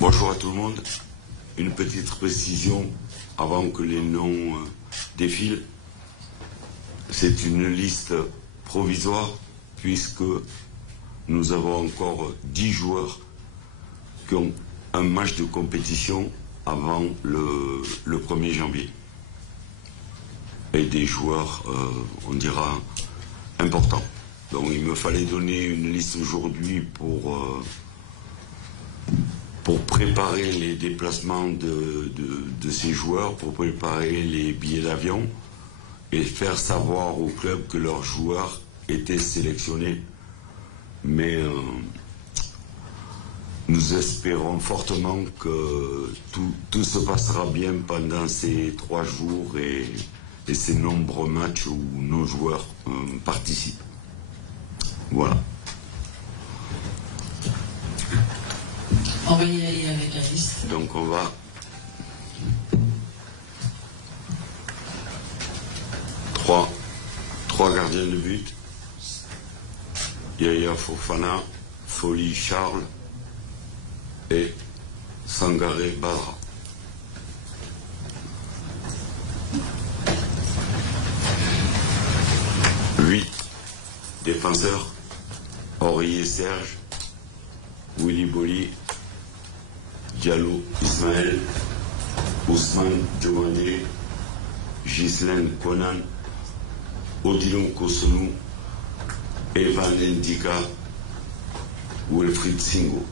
Bonjour à tout le monde. Une petite précision avant que les noms défilent. C'est une liste provisoire puisque nous avons encore 10 joueurs qui ont un match de compétition avant le 1er janvier. Et des joueurs, on dira, importants. Donc il me fallait donner une liste aujourd'hui pour préparer les déplacements de ces joueurs, pour préparer les billets d'avion et faire savoir au club que leurs joueurs étaient sélectionnés. Mais nous espérons fortement que tout se passera bien pendant ces 3 jours et ces nombreux matchs où nos joueurs participent. Voilà. On va y aller avec la liste. Donc on va... 3 gardiens de but. Yaya Fofana, Foli Charles et Sangaré Badra. 8 défenseurs. Aurier Serge, Willy Boli, Diallo Ismaël, Ousmane Diomandé, Ghislaine Konan, Odilon Kosonou, Evan Ndika, Wilfried Singo.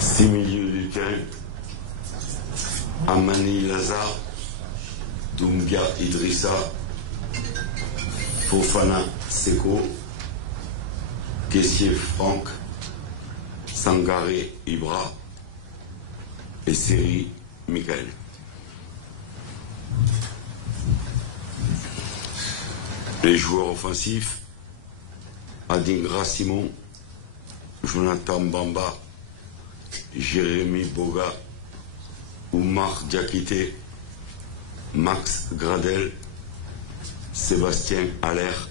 Six milieux du terrain. Amani Lazare, Doumbia Idrissa, Fofana Seko, Kessier Franck, Sangaré Ibra et Seri Michael. Les joueurs offensifs, Adingra Simon, Jonathan Bamba, Jérémy Boga, Oumar Diakité, Max Gradel, Sébastien Allaire,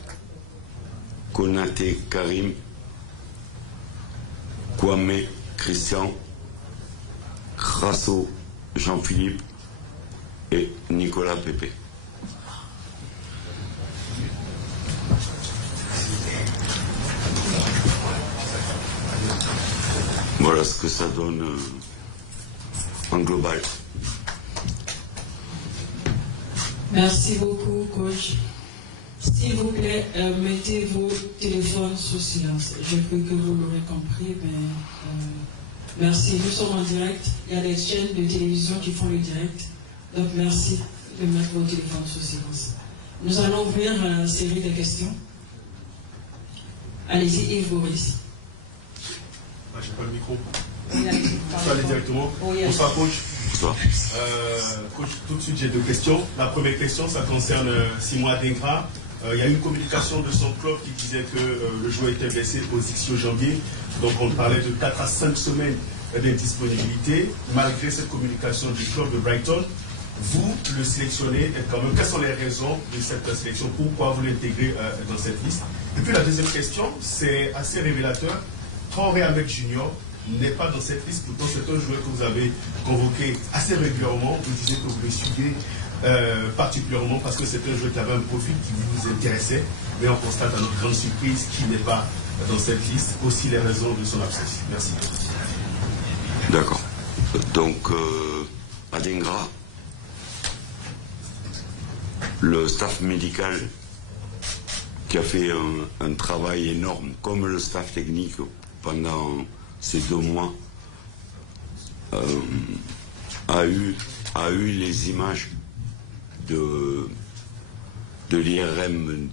Konaté Karim, Kwame Christian, Crasso Jean-Philippe et Nicolas Pépé. Voilà ce que ça donne en global. Merci beaucoup, coach. S'il vous plaît, mettez vos téléphones sous silence. J'ai cru que vous l'aurez compris, mais merci. Nous sommes en direct. Il y a des chaînes de télévision qui font le direct. Donc merci de mettre vos téléphones sous silence. Nous allons ouvrir la série de questions. Allez-y, Yves Boris. Je n'ai pas le micro. Je peux aller directement. Bonsoir, coach. Bonsoir. Coach, tout de suite, j'ai 2 questions. La première question, ça concerne Simon Adingra. Il y a une communication de son club qui disait que le joueur était blessé au 6 janvier. Donc, on parlait de 4 à 5 semaines d'indisponibilité. Malgré cette communication du club de Brighton, vous le sélectionnez et quand même. Quelles sont les raisons de cette sélection? Pourquoi vous l'intégrez dans cette liste? Et puis, la deuxième question, c'est assez révélateur. Traoré Ahmed Junior n'est pas dans cette liste, pourtant c'est un joueur que vous avez convoqué assez régulièrement. Vous disiez que vous le suivez particulièrement parce que c'est un joueur qui avait un profil qui vous intéressait, mais on constate à notre grande surprise qu'il n'est pas dans cette liste. Aussi les raisons de son absence. Merci. D'accord. Donc, Adingra, le staff médical qui a fait un travail énorme, comme le staff technique pendant ces 2 mois, a eu les images de l'IRM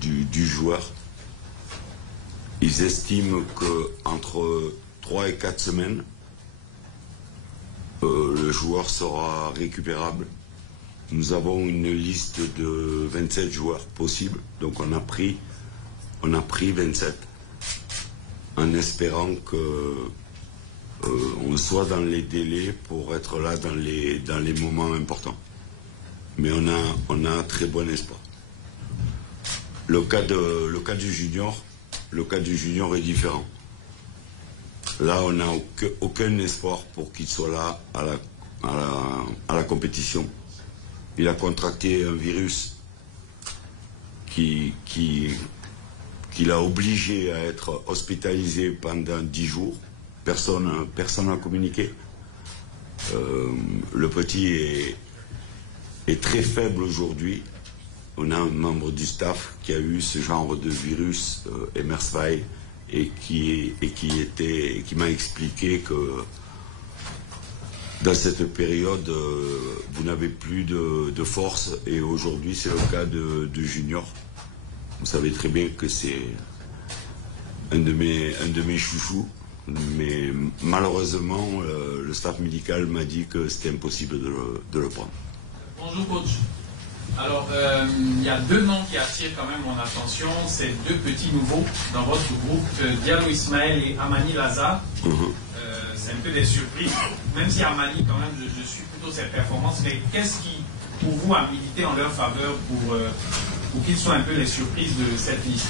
du joueur. Ils estiment qu'entre 3 et 4 semaines, le joueur sera récupérable. Nous avons une liste de 27 joueurs possibles, donc on a pris 27. En espérant qu'on soit dans les délais pour être là dans les moments importants. Mais on a un très bon espoir. Le cas du junior est différent. Là, on n'a aucun espoir pour qu'il soit là à la compétition. Il a contracté un virus qui l'a obligé à être hospitalisé pendant 10 jours. Personne n'a communiqué. Le petit est très faible aujourd'hui. On a un membre du staff qui a eu ce genre de virus, Emersvay, et qui m'a expliqué que dans cette période, vous n'avez plus de force, et aujourd'hui c'est le cas de Junior. Vous savez très bien que c'est un de mes chouchous, mais malheureusement, le staff médical m'a dit que c'était impossible de le prendre. Bonjour coach. Alors, il y a deux noms qui attirent quand même mon attention. C'est deux petits nouveaux dans votre groupe, Diallo Ismaël et Amani Lazare. C'est un peu des surprises. Même si Amani, quand même, je suis plutôt ses performances, mais qu'est-ce qui, pour vous, a milité en leur faveur pour qu'ils soient un peu les surprises de cette liste?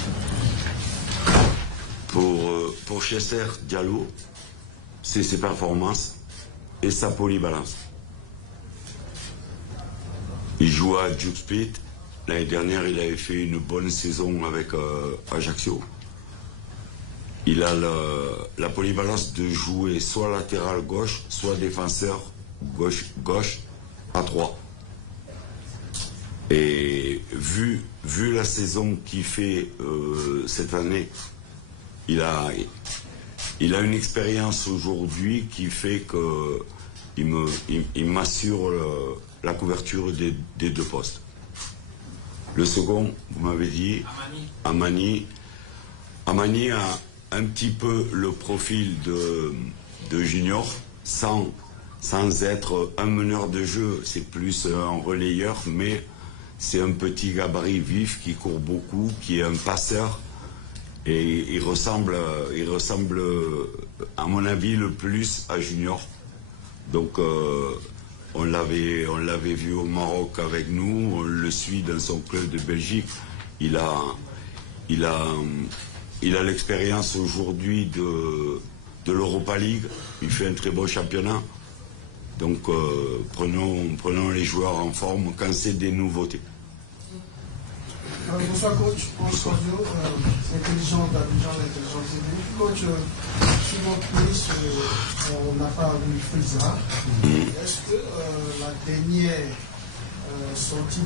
Pour Chester Diallo, c'est ses performances et sa polyvalence. Il joue à Duke Speed. L'année dernière, il avait fait une bonne saison avec Ajaccio. Il a la polyvalence de jouer soit latéral gauche, soit défenseur gauche à 3. Et vu la saison qu'il fait cette année, il a une expérience aujourd'hui qui fait qu'il m'assure la couverture des deux postes. Le second, vous m'avez dit, Amani a un petit peu le profil de Junior, sans être un meneur de jeu, c'est plus un relayeur, mais c'est un petit gabarit vif qui court beaucoup, qui est un passeur, et il ressemble à mon avis le plus à Junior. Donc on l'avait vu au Maroc avec nous, on le suit dans son club de Belgique. Il a l'expérience aujourd'hui de l'Europa League. Il fait un très beau championnat. Donc prenons les joueurs en forme quand c'est des nouveautés. Bonsoir coach, bonsoir Joe, intelligent d'Abidjan, l'intelligence des coach, sur votre liste, on n'a pas vu Friza. Est-ce que la dernière sortie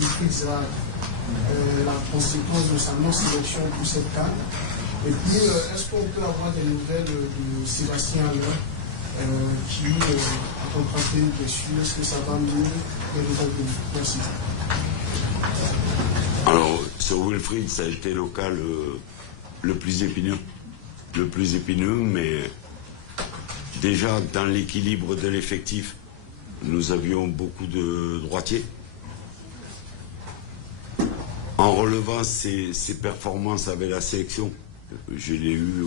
de Friza est la conséquence de sa non-sélection pour cette CAN? Et puis, est-ce qu'on peut avoir des nouvelles de Sébastien Haller qui a contracté une blessure? Est-ce que ça va mieux? Des nouvelles de lui? Merci. Alors, sur Wilfried, ça a été le cas le plus épineux. Le plus épineux, mais déjà dans l'équilibre de l'effectif, nous avions beaucoup de droitiers. En relevant ses performances avec la sélection, je l'ai eu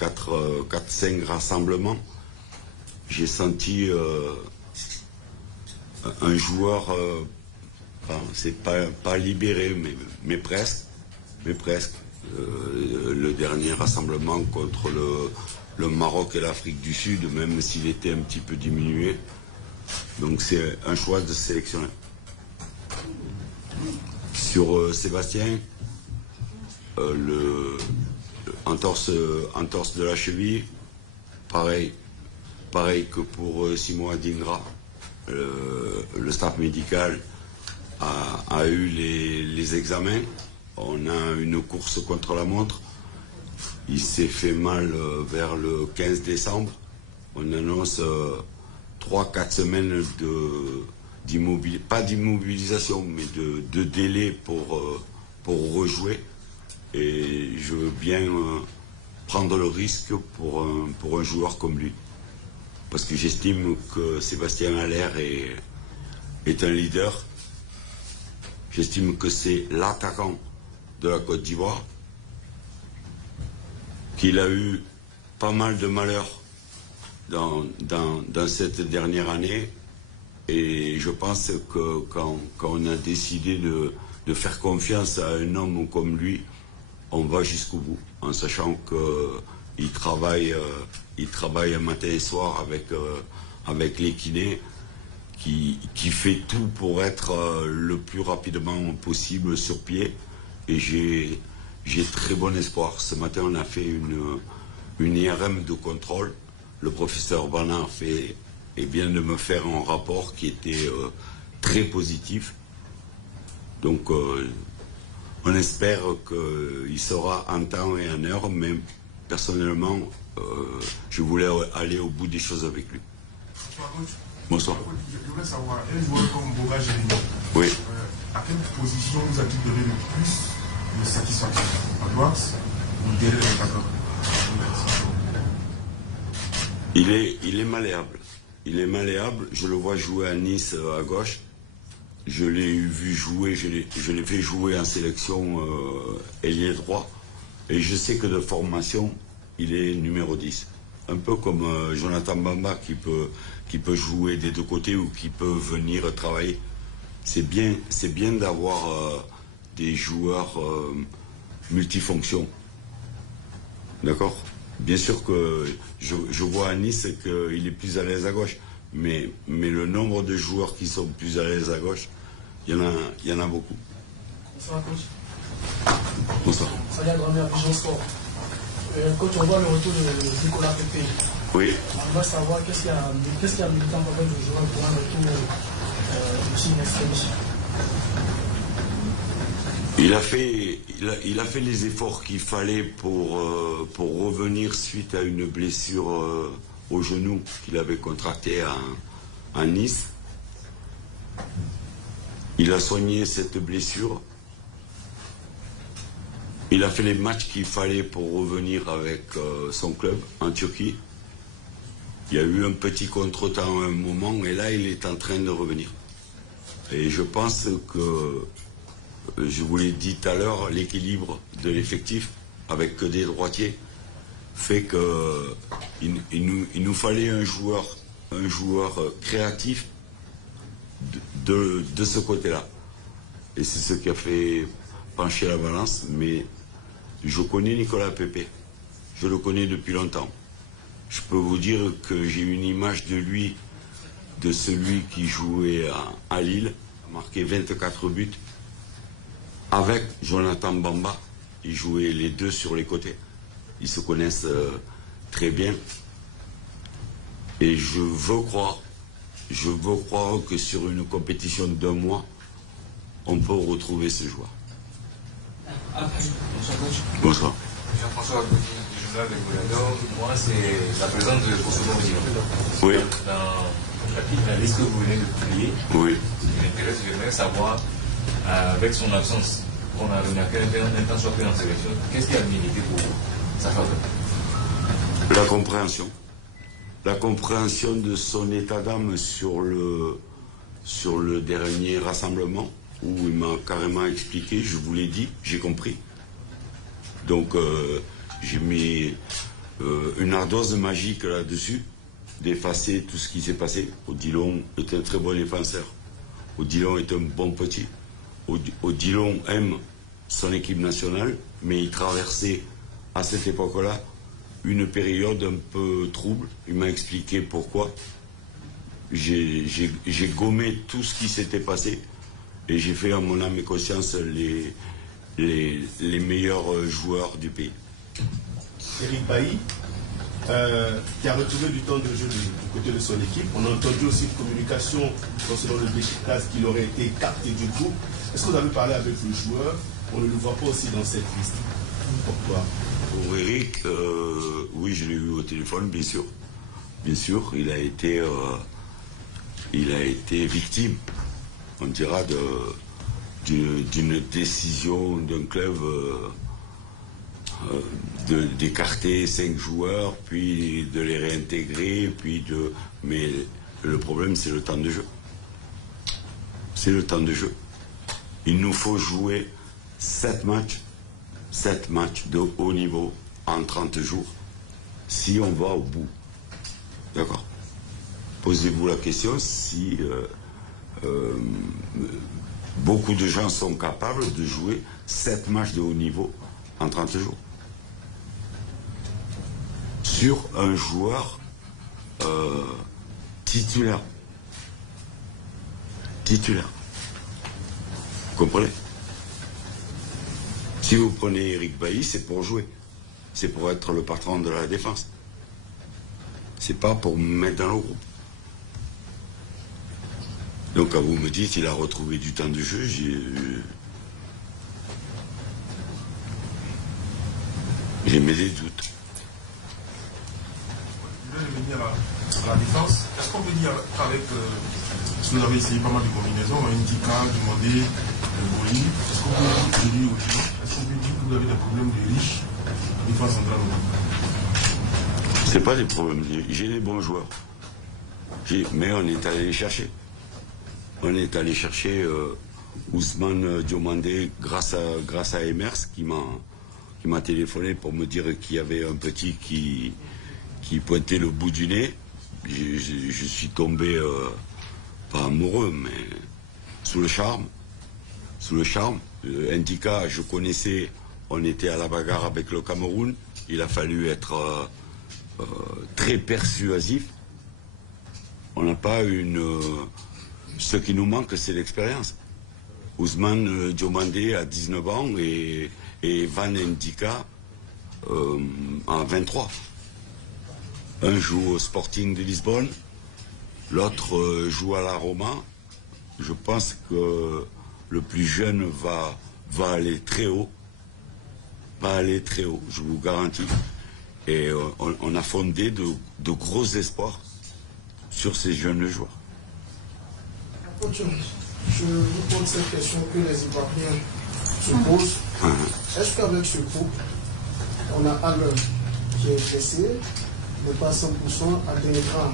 4-5 rassemblements. J'ai senti un joueur... c'est pas libéré, mais presque. Le dernier rassemblement contre le Maroc et l'Afrique du Sud, même s'il était un petit peu diminué. Donc c'est un choix de sélectionneur. Sur Sébastien, entorse de la cheville, pareil que pour Simon Adingra, le staff médical a eu les examens. On a une course contre la montre. Il s'est fait mal vers le 15 décembre. On annonce 3-4 semaines pas d'immobilisation, mais de délai pour rejouer. Et je veux bien prendre le risque pour un joueur comme lui. Parce que j'estime que Sébastien Haller est un leader. J'estime que c'est l'attaquant de la Côte d'Ivoire, qu'il a eu pas mal de malheurs dans cette dernière année. Et je pense que quand on a décidé de faire confiance à un homme comme lui, on va jusqu'au bout, en sachant qu'il travaille matin et soir avec les kinés, qui fait tout pour être le plus rapidement possible sur pied. Et j'ai très bon espoir. Ce matin, on a fait une IRM de contrôle. Le professeur Bana vient de me faire un rapport qui était très positif. Donc, on espère qu'il sera en temps et en heure, mais personnellement, je voulais aller au bout des choses avec lui. Bonsoir. Je voulais savoir, un joueur comme Boga Jérémy, oui. À quelle position vous a-t-il donné le plus de satisfaction? À droite ou derrière les cadres? Il est malléable. Il est malléable. Je le vois jouer à Nice à gauche. Je l'ai vu jouer, je l'ai fait jouer en sélection ailier droit. Et je sais que de formation, il est numéro 10. Un peu comme Jonathan Bamba qui peut jouer des deux côtés ou qui peut venir travailler. C'est bien d'avoir des joueurs multifonctions. D'accord? Bien sûr que je vois à Nice qu'il est plus à l'aise à gauche. Mais le nombre de joueurs qui sont plus à l'aise à gauche, il y en a beaucoup. Bonsoir, coach. Bonsoir. Salut à Grand-mère, Vision Sport. Coach, on voit le retour de Nicolas Pépé. Oui. On va savoir qu'est-ce qui a milité en faveur du joueur pour un retour aussi in extremis. Il a fait les efforts qu'il fallait pour revenir suite à une blessure au genou qu'il avait contracté à Nice. Il a soigné cette blessure. Il a fait les matchs qu'il fallait pour revenir avec son club en Turquie. Il y a eu un petit contretemps à un moment et là il est en train de revenir. Et je pense que, je vous l'ai dit tout à l'heure, l'équilibre de l'effectif avec que des droitiers fait qu'il nous fallait un joueur créatif de ce côté-là. Et c'est ce qui a fait pencher la balance. Mais je connais Nicolas Pépé. Je le connais depuis longtemps. Je peux vous dire que j'ai une image de lui, de celui qui jouait à Lille, a marqué 24 buts. Avec Jonathan Bamba, ils jouaient les deux sur les côtés. Ils se connaissent très bien. Et je veux croire que sur une compétition d'un mois, on peut retrouver ce joueur. Bonsoir. Jean-François Gauthier, du journal de Goulador. Moi, c'est la présence de Kosovo. Oui. Dans la liste que vous venez de publier, oui. Il m'intéresse, j'aimerais savoir, avec son absence, on a remarqué un temps soit fait en sélection, qu'est-ce qui a milité pour sa faveur? La compréhension. La compréhension de son état d'âme sur le dernier rassemblement, où il m'a carrément expliqué, je vous l'ai dit, j'ai compris. Donc j'ai mis une ardoise magique là-dessus, d'effacer tout ce qui s'est passé. Odilon est un très bon défenseur. Odilon est un bon petit. Odilon aime son équipe nationale, mais il traversait à cette époque-là une période un peu trouble. Il m'a expliqué pourquoi. J'ai gommé tout ce qui s'était passé et j'ai fait à mon âme et conscience les meilleurs joueurs du pays. Eric Bailly, qui a retrouvé du temps de jeu du côté de son équipe. On a entendu aussi une communication concernant le Beşiktaş qu'il aurait été écarté du groupe. Est-ce que vous avez parlé avec le joueur? On ne le voit pas aussi dans cette liste. Pourquoi? Pour Eric, oui, je l'ai eu au téléphone, bien sûr. Bien sûr, il a été victime, on dira, d'une décision d'un club d'écarter 5 joueurs, puis de les réintégrer, mais le problème, c'est le temps de jeu. C'est le temps de jeu. Il nous faut jouer 7 matchs de haut niveau en 30 jours, si on va au bout. D'accord? Posez-vous la question si Beaucoup de gens sont capables de jouer 7 matchs de haut niveau en 30 jours. Sur un joueur titulaire. Titulaire. Vous comprenez? Si vous prenez Eric Bailly, c'est pour jouer. C'est pour être le patron de la défense. C'est pas pour me mettre dans le groupe. Donc quand vous me dites qu'il a retrouvé du temps de jeu, j'ai mis des doutes. Je vais revenir à la défense. Est-ce qu'on peut dire qu'avec, parce que vous avez essayé pas mal de combinaisons, Ndika, Dumondé, Boli, est-ce qu'on peut dire que vous avez des problèmes de riche défense centrale? C'est pas des problèmes. J'ai des bons joueurs. Mais on est allé les chercher. On est allé chercher Ousmane Diomandé grâce à Emers qui m'a téléphoné pour me dire qu'il y avait un petit qui pointait le bout du nez. Je suis tombé, pas amoureux, mais sous le charme. Sous le charme. Ndika, je connaissais, on était à la bagarre avec le Cameroun. Il a fallu être très persuasif. On n'a pas une... ce qui nous manque, c'est l'expérience. Ousmane Diomandé a 19 ans et Van Ndika a 23. Un joue au Sporting de Lisbonne, l'autre joue à la Roma. Je pense que le plus jeune va aller très haut. Va aller très haut, je vous garantis. Et on a fondé de gros espoirs sur ces jeunes joueurs. Je vous pose cette question que les Ivoiriens se posent. Est-ce qu'avec ce groupe, on a Alain qui est blessé, mais pas 100%, Adingra,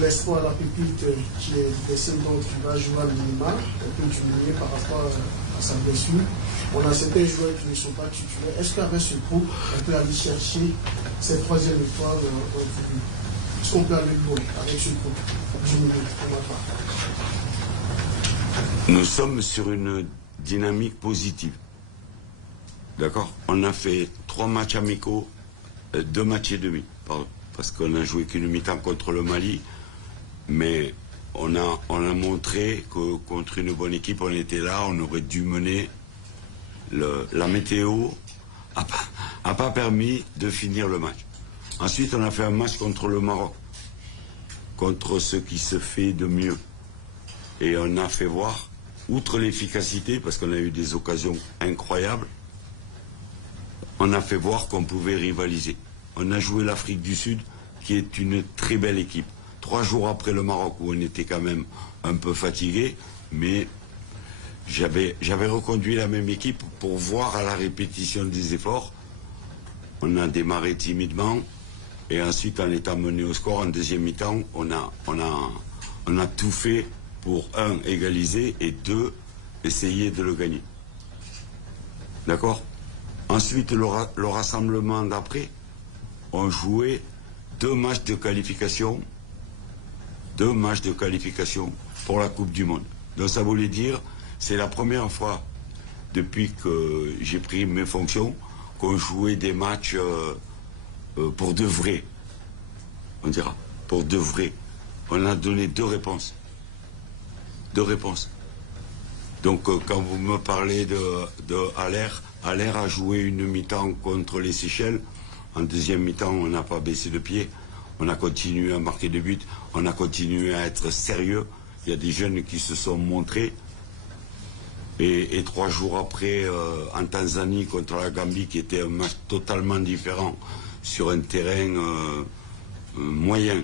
l'espoir, la pépite qui est blessé, donc qui va jouer à minima, un peu diminué par rapport à sa blessure. On a certains joueurs qui ne sont pas titulaires. Est-ce qu'avec ce groupe, on peut aller chercher cette troisième étoile dans le futur? Est-ce qu'on peut aller loin avec ce groupe? Nous sommes sur une dynamique positive. D'accord? On a fait 3 matchs amicaux, 2 matchs et demi, pardon, parce qu'on a joué qu'une mi-temps contre le Mali, mais on a montré que contre une bonne équipe, on était là, on aurait dû mener. La météo n'a pas permis de finir le match. Ensuite, on a fait un match contre le Maroc, contre ce qui se fait de mieux. Et on a fait voir, outre l'efficacité, parce qu'on a eu des occasions incroyables, on a fait voir qu'on pouvait rivaliser. On a joué l'Afrique du Sud, qui est une très belle équipe. 3 jours après le Maroc, où on était quand même un peu fatigué, mais j'avais reconduit la même équipe pour voir à la répétition des efforts. On a démarré timidement, et ensuite, en étant mené au score, en deuxième mi-temps, on a tout fait pour, 1, égaliser, et 2, essayer de le gagner. D'accord? Ensuite, le rassemblement d'après, on jouait 2 matchs de qualification. 2 matchs de qualification pour la Coupe du Monde. Donc ça voulait dire, c'est la première fois depuis que j'ai pris mes fonctions qu'on jouait des matchs pour de vrai. On dira, pour de vrai. On a donné 2 réponses. 2 réponses. Donc quand vous me parlez de Haller a joué une mi-temps contre les Seychelles. En deuxième mi-temps, on n'a pas baissé de pied. On a continué à marquer des buts. On a continué à être sérieux. Il y a des jeunes qui se sont montrés. Et 3 jours après, en Tanzanie contre la Gambie, qui était un match totalement différent, sur un terrain moyen,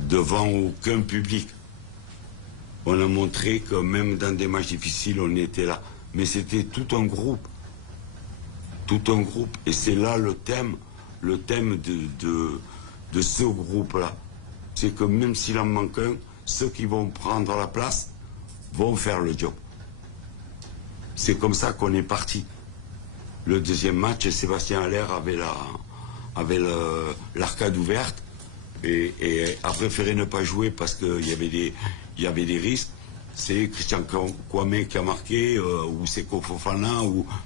devant aucun public, on a montré que même dans des matchs difficiles, on était là. Mais c'était tout un groupe. Tout un groupe. Et c'est là le thème de ce groupe-là. C'est que même s'il en manque un, ceux qui vont prendre la place vont faire le job. C'est comme ça qu'on est parti. Le deuxième match, Sébastien Haller avait l'arcade ouverte et a préféré ne pas jouer parce qu'il y avait des risques. c'est Christian Kwame qui a marqué, ou c'est Fofana,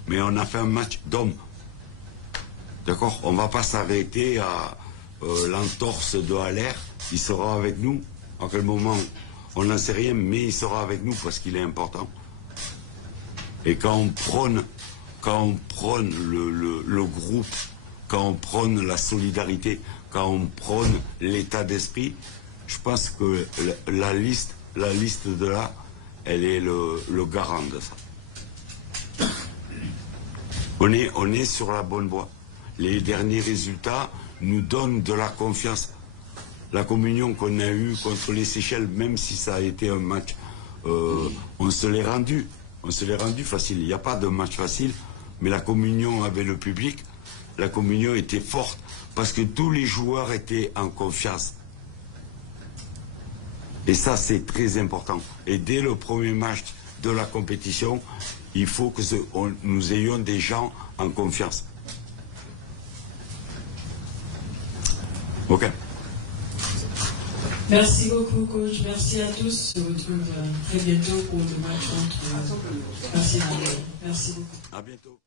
mais on a fait un match d'hommes. D'accord? On ne va pas s'arrêter à l'entorse de Haller. Il sera avec nous. En quel moment? On n'en sait rien, mais il sera avec nous parce qu'il est important. Et quand on prône le groupe, quand on prône la solidarité, quand on prône l'état d'esprit, je pense que la liste de là, elle est le garant de ça. On est sur la bonne voie. Les derniers résultats nous donnent de la confiance. La communion qu'on a eue contre les Seychelles, même si ça a été un match, on se l'est rendu. On se l'est rendu facile. Il n'y a pas de match facile, mais la communion avec le public, la communion était forte parce que tous les joueurs étaient en confiance. Et ça, c'est très important. Et dès le premier match de la compétition, il faut que nous ayons des gens en confiance. OK. Merci beaucoup, coach. Merci à tous. On se retrouve très bientôt pour le match contre Arsenal. Merci beaucoup. À bientôt.